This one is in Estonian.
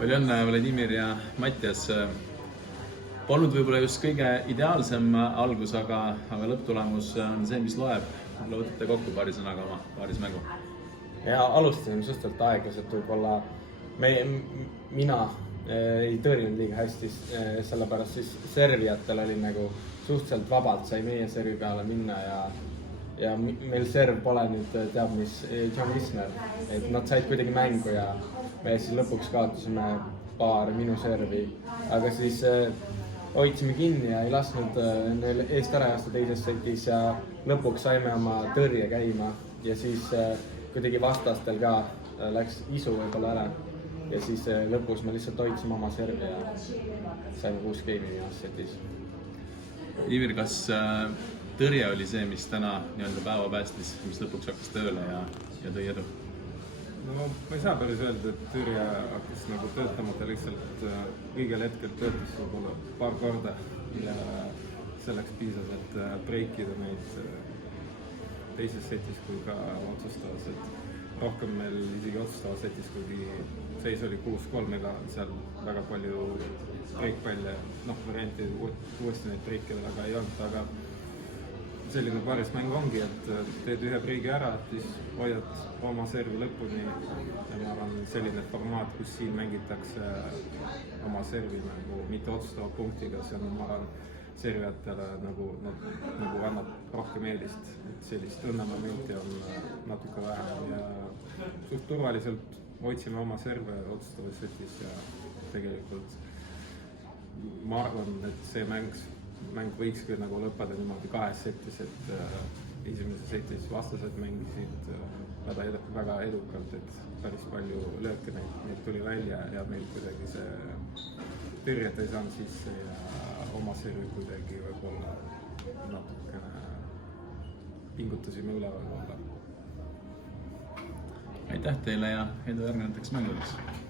Palju õnne, Vladimir ja Mattias. Polnud võib-olla just kõige ideaalsem algus, aga lõpptulemus on see, mis loeb. Võtate kokku paari sõnaga oma paarismängu. Ja alustasime suhteliselt aeglaselt, võib-olla mina ei tõrjunud liiga hästi, sellepärast siis servijatel oli nagu suhteliselt vabalt sai meie servi peale minna ja meil serv pole nüüd teab mis John Wisner, et nad said kuidagi mängu ja me siis lõpuks kaotasime paar minu servi, aga siis hoidsime kinni ja ei lasknud neil eest ära jäästa teises setis ja lõpuks saime oma tõrje käima ja siis kuidagi vastastel ka läks isu võib-olla ära ja siis lõpus me lihtsalt hoidsime oma servi ja saime 6 game'i viimases setis. Ivir, kas tõrje oli see, mis täna nii-öelda päeva päästis, mis lõpuks hakkas tööle ja tõi edu? No ma ei saa päris öelda, et tõrje hakkas nagu töötama, ta lihtsalt õigel hetkel töötas võib-olla paar korda ja selleks piisas, et breikida neid teises setis kui ka otsustavas, et rohkem meil isegi otsustavas setis, kuigi seis oli 6-3, ega seal väga palju breikpalle, varianti uuesti neid breikida väga ei olnud, aga selline paarismäng ongi, et teed ühe breigi ära, siis hoiad oma servi lõpuni ja ma arvan, selline formaat, kus siin mängitakse oma servi nagu mitte otsustava punktiga, see on, ma arvan, servijatele nagu annab rohkem eelist, et sellist õnnemomenti on natuke vähem ja suht turvaliselt hoidsime oma serve otsustavas setis ja tegelikult ma arvan, et see mäng võikski nagu lõppeda niimoodi 2 setis, et esimeses setis vastased mängisid väga edukalt, et päris palju lööke neid tuli välja ja meil kuidagi see tõrjet ei saanud sisse ja oma servi kuidagi võib-olla natukene pingutasime üle võib-olla. Aitäh teile ja edu järgnevateks mängudeks!